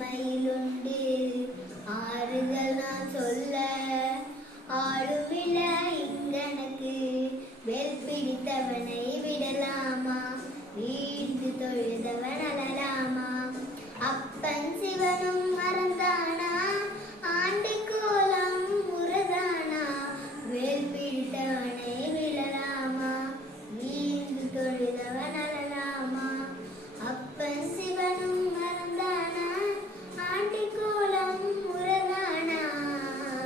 மயிலுண்டு ஆறுதல் நான் சொல்ல ஆளுமில்ல இங்கனக்கு வெல் பிடித்தவனை விடலாமா வீழ்ந்து தொழுதவன் அழலாமா